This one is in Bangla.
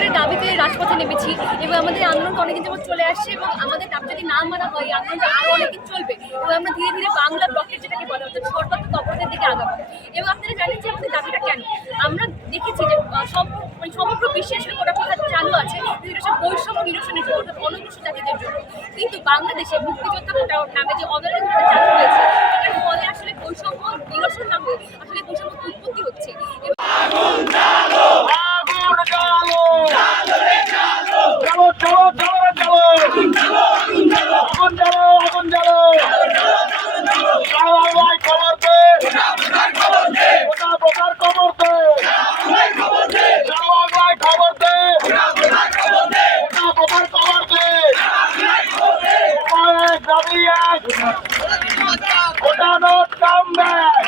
অধিকারের দাবিতে রাজপথে নেমেছি এবং আমাদের আন্দোলনটা অনেকদিন যাবত চলে আসছে এবং আমাদের দাবি যদি না মানা হয় এই আন্দোলনটা আরও অনেকদিন চলবে এবং আমরা ধীরে ধীরে বাংলা ব্লকের যেটাকে বলা হচ্ছে সরকার কবরের দিকে আগাবো। এবং আপনারা জানেন যে আমাদের দাবিটা কেন আমরা দেখেছি যে সমগ্র বিশ্বে আসলে কোটা প্রথা চালু আছে বিভিন্ন সব বৈষম্য নিরসনের জন্য অর্থাৎ অনগ্রসর জাতিদের জন্য, কিন্তু বাংলাদেশে মুক্তিযোদ্ধা কোটা নামে যে অদালতটা চালু হয়েছে এটার ফলে আসলে বৈষম্য নিরসন না হয়ে আসলে বৈষম্য উৎপত্তি হচ্ছে। Come back!